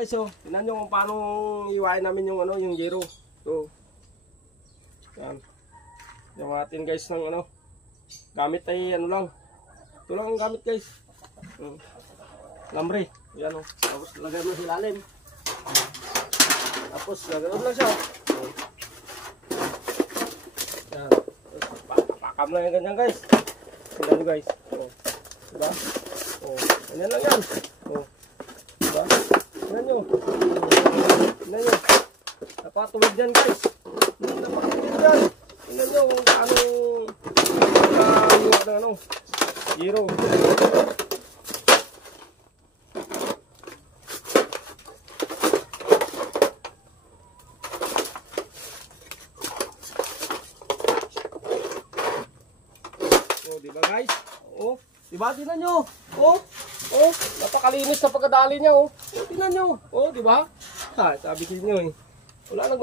So, tingnan nyo kung paano iwain namin yung ano, yung zero. So, yan. Yung atin guys ng ano, gamit ay ano lang. Ito lang ang gamit guys. Lambre. Yan o. Tapos lagay mo sa ilalim. Tapos lagay lang siya. Yan. Pakam lang yung ganyan guys. Tingnan nyo guys. Diba? Ganyan lang yan. Diba? Tingnan nyo. Tingnan nyo. Napakatuwid yan guys. Napakatuwid yan. Tingnan nyo kung paano yung ano, zero. Diba guys? Diba? Tingnan nyo. Napakalinis na pagkadali niya. Tingnan nyo. Diba? Sabi ko nyo wala nang